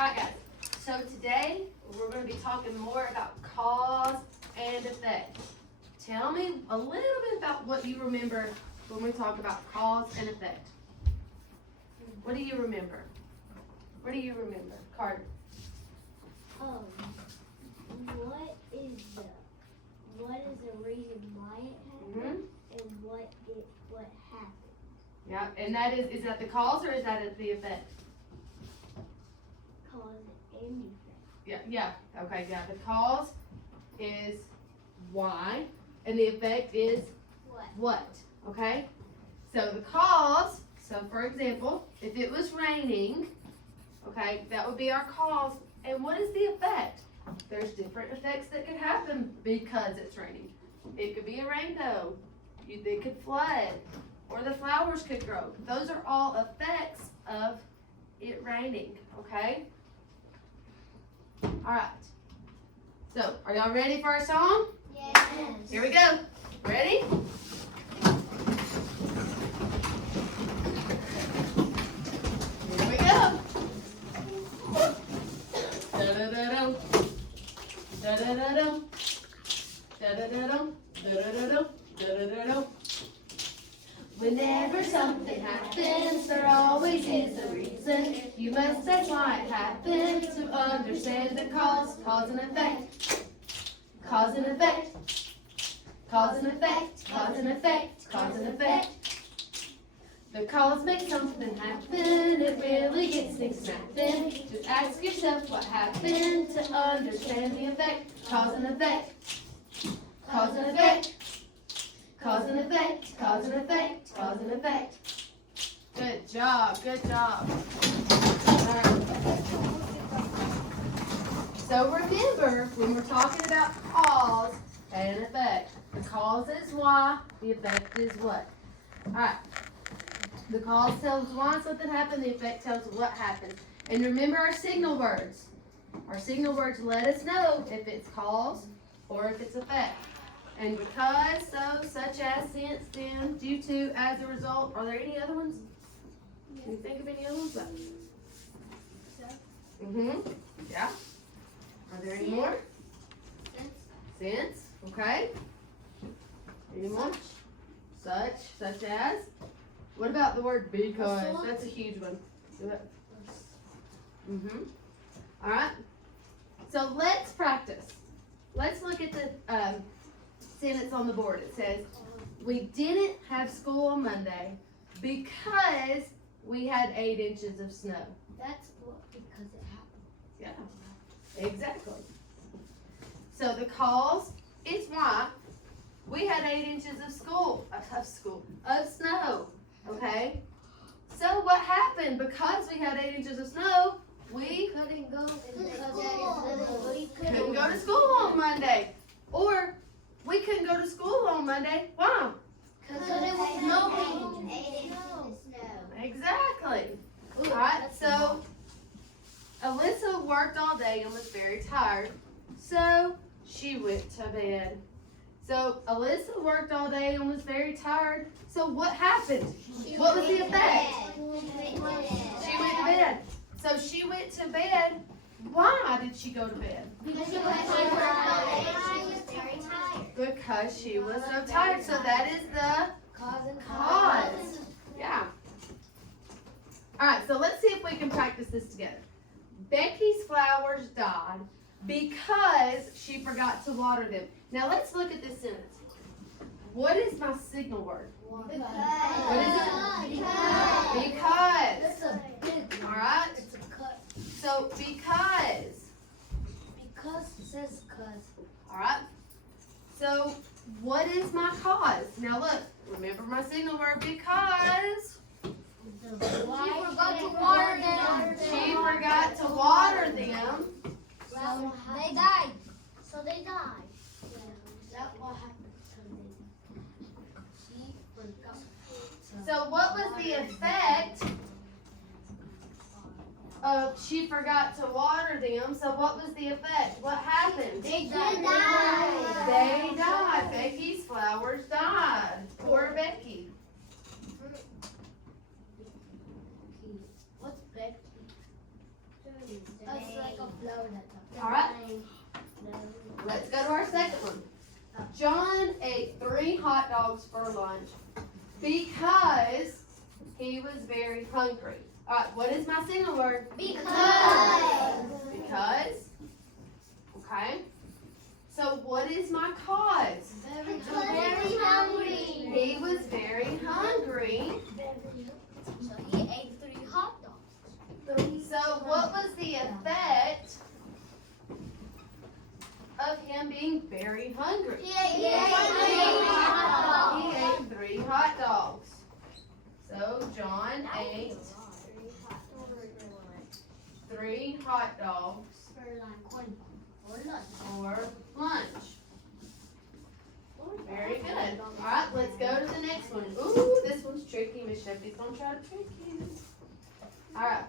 Alright guys, so today we're going to be talking more about cause and effect. Tell me a little bit about what you remember when we talk about cause and effect. What do you remember? What do you remember, Carter? What is the reason why it happened, and what happened? Yeah, and that is that the cause or is that the effect? Cause and effect. Yeah, okay, yeah. The cause is why, and the effect is what, okay? So the cause, so for example, if it was raining, okay, that would be our cause. And what is the effect? There's different effects that could happen because it's raining. It could be a rainbow, it could flood, or the flowers could grow. Those are all effects of it raining, okay? All right. So, are y'all ready for our song? Yes. Here we go. Ready? Here we go. Da-da-da-dum. Da-da-da-dum. Da-da-da-dum. Da-da-da-dum. Da-da-da-dum. Whenever something happens, there always is a reason. You must ask why it happened to understand the cause and effect. Cause and effect. Cause and effect. Cause and effect. Cause and effect. The cause makes something happen. It really gets things snapping. Just ask yourself what happened to understand the effect. Cause and effect. Cause and effect. Cause and effect, cause and effect, cause and effect. Good job, good job. Alright. So remember, when we're talking about cause and effect, the cause is why, the effect is what. Alright. The cause tells why something happened, the effect tells what happened. And remember our signal words. Our signal words let us know if it's cause or if it's effect. And because, so, such as, since, then, due to, as a result. Are there any other ones? Can you think of any other ones? Yeah. Are there any more? Since. Okay. Any more? Such as. What about the word because? That's a huge one. Do it. All right. So let's practice. Let's look at the sentence on the board. It says, we didn't have school on Monday because we had 8 inches of snow. That's because it happened. Yeah, exactly. So the cause is why we had 8 inches of snow. Okay. So what happened? Because we had 8 inches of snow, we Couldn't go couldn't go to school on Monday. Or we couldn't go to school on Monday. Why? Because it was snowing. Exactly. Alright, so Alyssa worked all day and was very tired. So she went to bed. So Alyssa worked all day and was very tired. So what happened? What was the effect? She went to bed. So she went to bed. Why did she go to bed? Because she was very tired. Because she was so tired. So that is the cause. Yeah. Alright, so let's see if we can practice this together. Becky's flowers died because she forgot to water them. Now let's look at this sentence. What is my signal word? What is it? Because. That's a big one. Alright? It's a cut. So because. Because it says cause. Alright? So what is my cause? Now look, remember my signal word because. She forgot to water them. She forgot to water them. So they died. So they died. That's what happened. She forgot. So what was the effect of she forgot to water them? So what was the effect? What happened? They died. They died. Becky's flowers died. Poor Becky. What's Becky? All right. Let's go to our second one. John ate 3 hot dogs for lunch because he was very hungry. All right, what is my single word? Because. Because. Okay. So what is my cause? Very hungry. He was very hungry. So he ate 3 hot dogs. So what was the effect of him being very hungry? He ate 3 hot dogs. He ate 3 hot dogs. So John ate 3 hot dogs for lunch. Very good. All right, let's go to the next one. Ooh, this one's tricky. Miss Sheffy's gonna try to trick you. All right.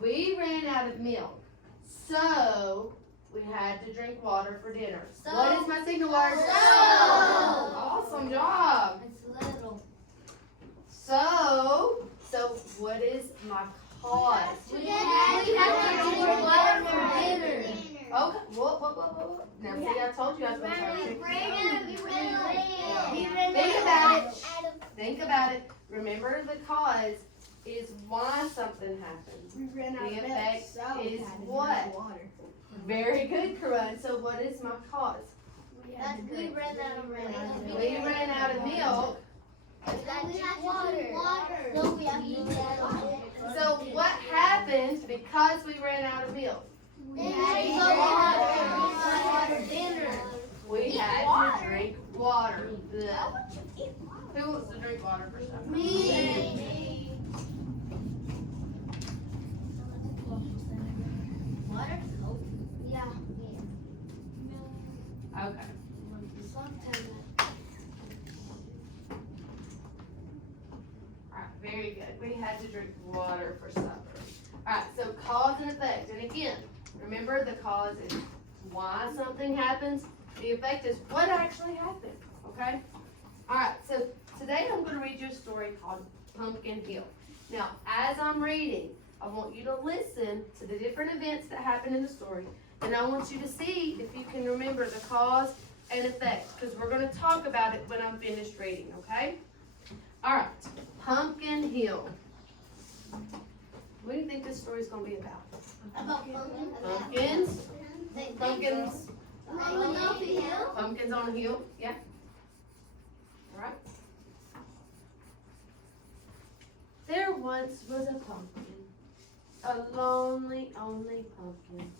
We ran out of milk, so we had to drink water for dinner. What is my single word? So. Awesome job. It's little. So what is my cause? We have to drink water for dinner. Okay. Whoa. Now see, I told you I was gonna try to trick you. Think about it. Remember, the cause is why something happens. We ran out The of effect milk, so is we had to drink what? water. Very good, Karan. So what is my cause? We ran out of milk. We ran out of milk. We have water. So we have to drink water. So what happened because we ran out of milk? We had to drink water for dinner. We had to drink water. Ugh. Who wants to drink water for supper? Me. Water? Yeah. Okay. Alright, very good. We had to drink water for supper. Alright, so cause and effect. And again, remember the cause is why something happens. The effect is what actually happened. Okay? Alright, so today I'm going to read you a story called Pumpkin Hill. Now, as I'm reading, I want you to listen to the different events that happen in the story. And I want you to see if you can remember the cause and effect, because we're going to talk about it when I'm finished reading, okay? All right, Pumpkin Hill. What do you think this story is going to be about? About Pumpkins? Pumpkins? Hill? Pumpkins on a hill? Yeah. All right. There once was a pumpkin, a lonely pumpkin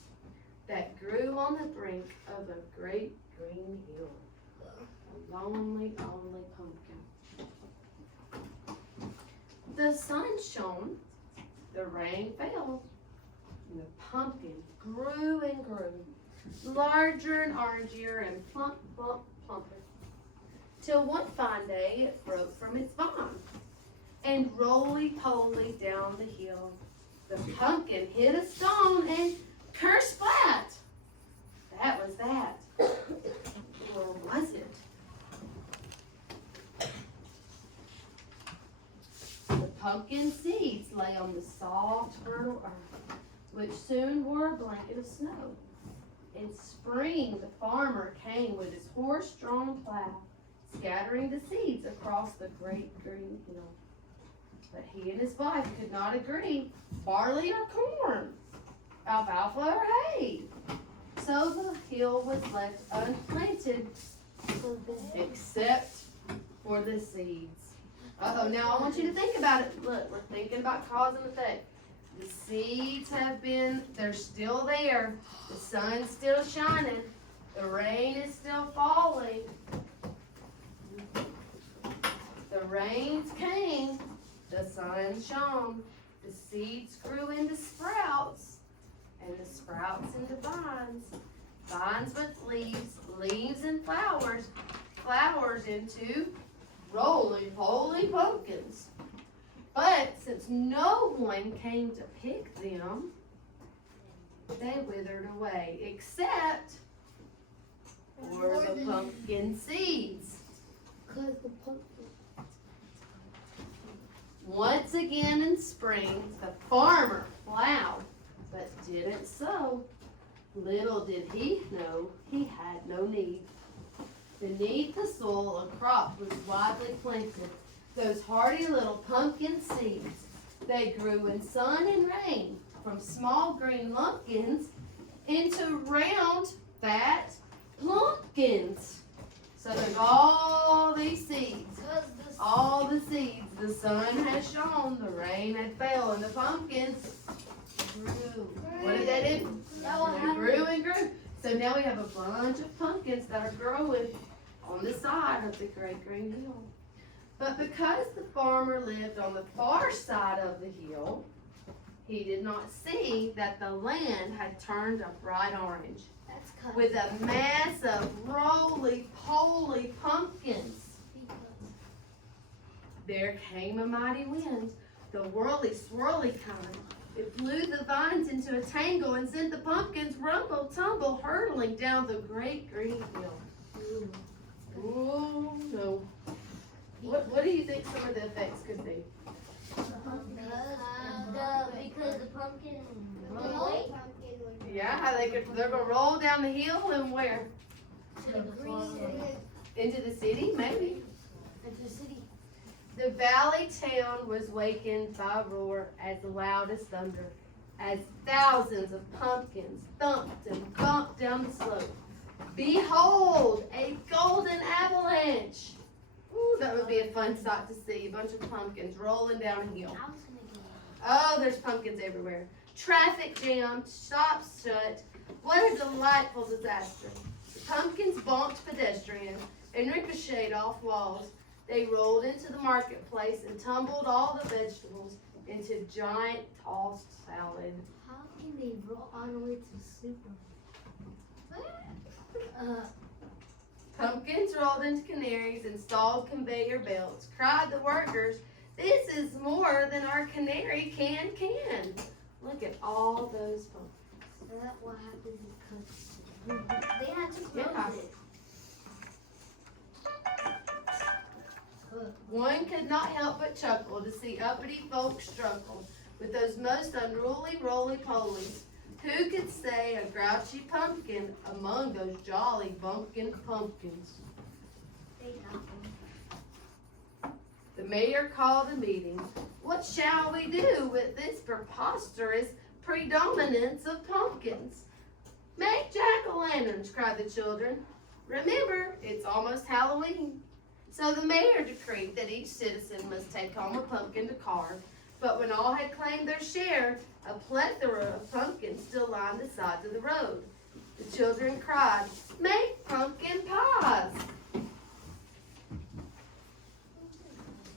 that grew on the brink of a great green hill. A lonely pumpkin. The sun shone, the rain fell, and the pumpkin grew and grew, larger and orangier and plumper, till one fine day it broke from its vine, and roly-poly down the hill, the pumpkin hit a stone and kersplat! That was that. Or was it? The pumpkin seeds lay on the soft, fertile earth, which soon wore a blanket of snow. In spring, the farmer came with his horse-drawn plow, scattering the seeds across the great green hill. But he and his wife could not agree, barley or corn, alfalfa or hay. So the hill was left unplanted, except for the seeds. Uh-oh, now I want you to think about it. Look, we're thinking about cause and effect. The seeds they're still there. The sun's still shining. The rain is still falling. The rains came. The sun shone. The seeds grew into sprouts. And the sprouts into vines. Vines with leaves. Leaves and flowers. Flowers into roly-poly pumpkins. But since no one came to pick them, they withered away, except for the pumpkin seeds. Once again in spring, the farmer plowed, but didn't sow. Little did he know he had no need. Beneath the soil, a crop was widely planted. Those hardy little pumpkin seeds. They grew in sun and rain, from small green lumpkins into round, fat plumpkins. So there's all these seeds. All the seeds. The sun has shone, the rain had fell, and the pumpkins grew. What did they do? They grew and grew. So now we have a bunch of pumpkins that are growing on the side of the great green hill. But because the farmer lived on the far side of the hill, he did not see that the land had turned a bright orange with a mass of roly-poly pumpkins. There came a mighty wind, the whirly-swirly kind. It blew the vines into a tangle and sent the pumpkins rumble-tumble hurtling down the great green hill. Oh, no. What do you think some of the effects could be? Because the pumpkin rolled away. Yeah, they're gonna roll down the hill and where? Into the city, maybe. Into the city. The valley town was wakened by a roar as loud as thunder, as thousands of pumpkins thumped and bumped down the slope. Behold, a golden avalanche! Ooh, that would be a fun sight to see. A bunch of pumpkins rolling down a hill. Oh, there's pumpkins everywhere. Traffic jammed, shops shut. What a delightful disaster. The pumpkins bumped pedestrians and ricocheted off walls. They rolled into the marketplace and tumbled all the vegetables into giant tossed salad. How can they roll all the way to the super? Pumpkins rolled into canaries, installed conveyor belts. Cried the workers, "This is more than our canary can." Look at all those pumpkins. Is that what happens because they had to close it? One could not help but chuckle to see uppity folks struggle with those most unruly roly-polies. Who could say a grouchy pumpkin among those jolly bumpkin pumpkins? The mayor called a meeting. What shall we do with this preposterous predominance of pumpkins? Make jack-o'-lanterns, cried the children. Remember, it's almost Halloween. So the mayor decreed that each citizen must take home a pumpkin to carve. But when all had claimed their share, a plethora of pumpkins still lined the sides of the road. The children cried, "Make pumpkin pies!"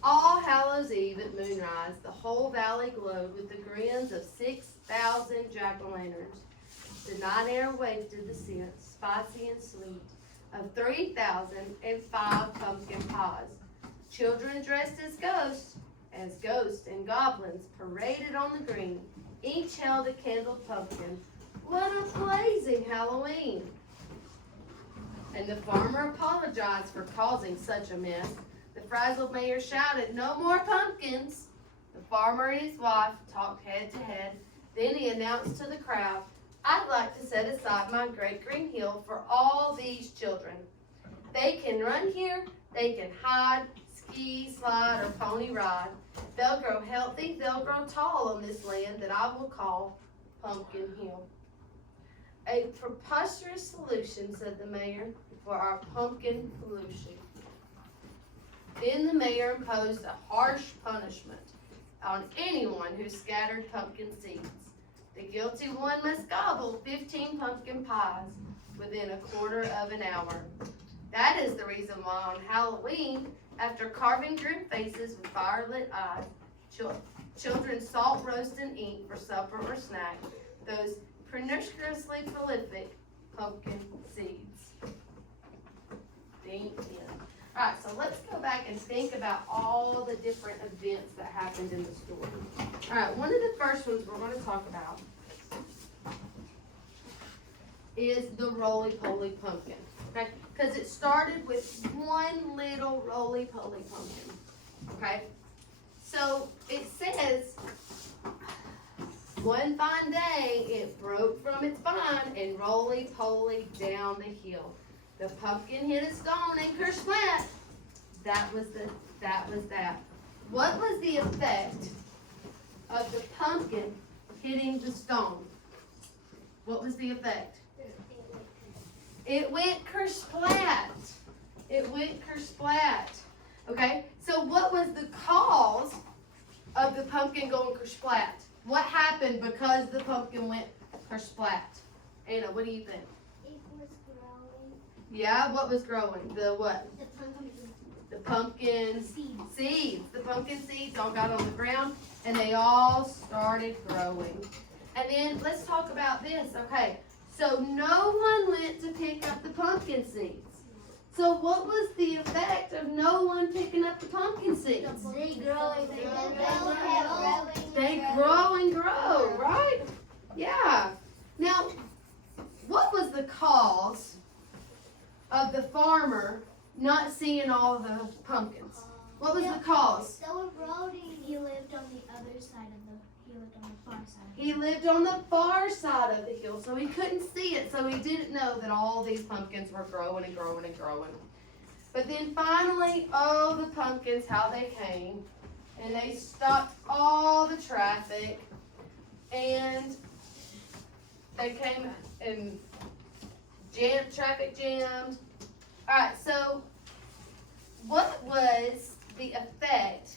All Hallows Eve at moonrise, the whole valley glowed with the grins of 6,000 jack-o'-lanterns. The night air wafted the scent, spicy and sweet, of 3,005 pumpkin pies. Children dressed as ghosts and goblins paraded on the green. Each held a candled pumpkin. What a blazing Halloween! And the farmer apologized for causing such a mess. The frazzled mayor shouted, "No more pumpkins!" The farmer and his wife talked head to head. Then he announced to the crowd, "I'd like to set aside my great green hill for all these children. They can run here, they can hide, ski, slide, or pony ride. They'll grow healthy, they'll grow tall on this land that I will call Pumpkin Hill." "A preposterous solution," said the mayor, "for our pumpkin pollution." Then the mayor imposed a harsh punishment on anyone who scattered pumpkin seeds. The guilty one must gobble 15 pumpkin pies within a quarter of an hour. That is the reason why on Halloween, after carving grim faces with fire-lit eyes, children salt roast and eat for supper or snack those promiscuously prolific pumpkin seeds. Think in. All right, so let's go back and think about all the different events that happened in the story. All right, one of the first ones we're going to talk about is the roly-poly pumpkin, okay? Because it started with one little roly-poly pumpkin, okay? So it says One fine day, it broke from its vine and roly-poly down the hill. The pumpkin hit a stone and kersplat. That was that. What was the effect of the pumpkin hitting the stone? What was the effect? It went kersplat. It went kersplat. Okay, so what was the cause of the pumpkin going kersplat? What happened because the pumpkin went kersplat? Anna, what do you think? It was growing. Yeah, what was growing? The what? The pumpkin. The pumpkin Seeds. seeds. The pumpkin seeds all got on the ground and they all started growing. And then let's talk about this. Okay, so no one went to pick up the pumpkin seeds. So what was the effect of no one picking up the pumpkin seeds? They grow and They grow and grow, right? Yeah. Now, what was the cause of the farmer not seeing all the pumpkins? What was the cause? He lived on the other side of the, he lived on the far side. He lived on the far side of the hill, so he couldn't see it, so he didn't know that all these pumpkins were growing and growing and growing. But then finally, oh, the pumpkins, how they came, and they stopped all the traffic, and they came and traffic jammed. All right, so what was the effect,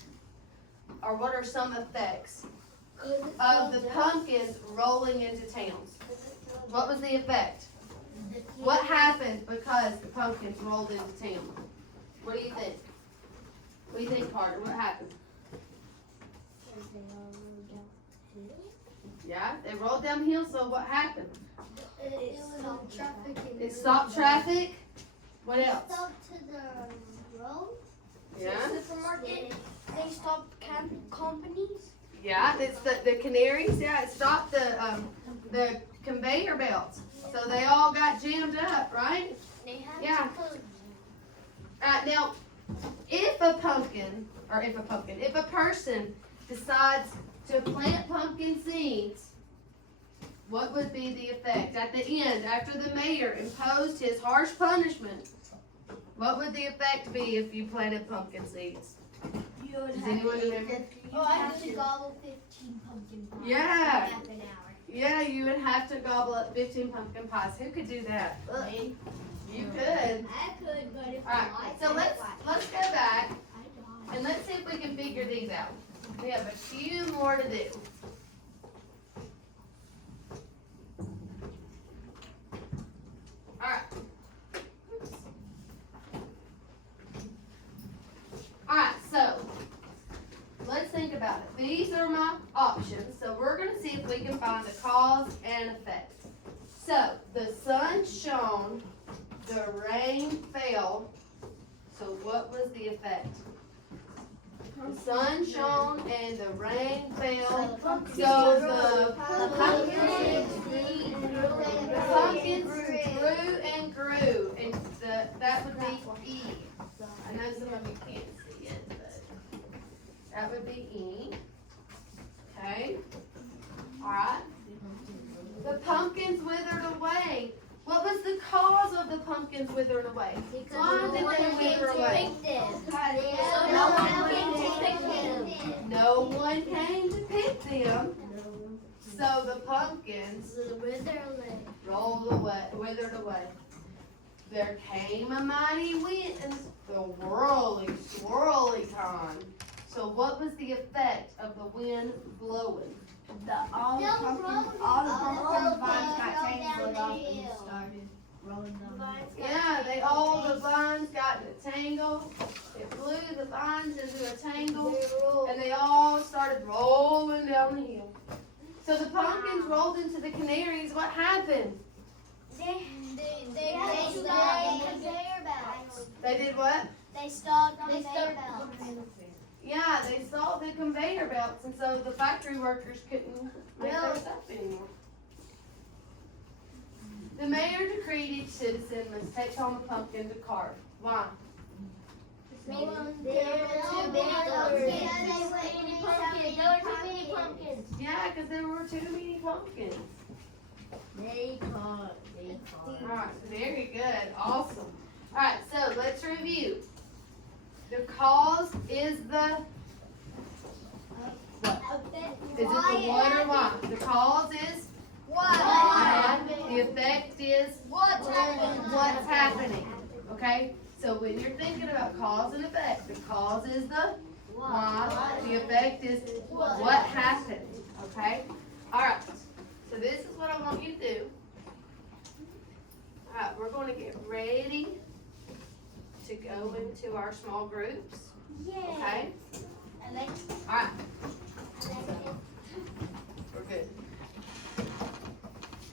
or what are some effects of the pumpkins rolling into towns? What was the effect? What happened because the pumpkins rolled into town? What do you think? What do you think, Carter? What happened? Yeah, they rolled down the hill, so what happened? It stopped traffic. It stopped traffic. What else? Stopped to the road. Yeah. Supermarket. They stopped companies. Yeah, it's the canaries. Yeah, it stopped the conveyor belts, so they all got jammed up, right? They had Yeah. to close. Now, if a person decides to plant pumpkin seeds, what would be the effect? At the end, after the mayor imposed his harsh punishment, what would the effect be if you planted pumpkin seeds? Does anyone remember? I have to gobble 15 pumpkin pies. Yeah. In half an hour. Yeah, you would have to gobble up 15 pumpkin pies. Who could do that? Ugh, you could. I could, but if Alright, so let's go back and let's see if we can figure these out. We have a few more to do. Alright. Alright, so let's think about it. These are my options. So we're going to see if we can find a cause and effect. So the sun shone, the rain fell. So what was the effect? The sun shone and the rain fell. So the pumpkins grew and grew. And that would be E. I know some of you can't see it, but that would be E. Okay. Alright. The pumpkins withered away. What was the cause of the pumpkins withering away? Why did they wither away? No one came to pick them. So the pumpkins withered away. There came a mighty wind, the whirly, swirly kind. So what was the effect of the wind blowing? All the pumpkin vines got tangled up and started rolling down. Yeah, the vines got in a tangle. It blew the vines into a tangle, and they all started rolling down the hill. So the pumpkins rolled into the canaries. What happened? They stopped conveyor belts. They did what? They stopped conveyor belts. Yeah, they stopped the conveyor belts, and so the factory workers couldn't make their stuff anymore. The mayor decreed each citizen must take home a pumpkin to carve. Why? There were too many pumpkins. Yeah, because there were too many pumpkins. Alright, very good. Awesome. Alright, so let's review. The cause is the what? Is it the what or why? The cause is why. The effect is what's happening. Okay? So when you're thinking about cause and effect, the cause is the why. The effect is what happened. Okay? Alright. So this is what I want you to do. Alright, we're going to get ready to go into our small groups. Okay? Alright. We're good.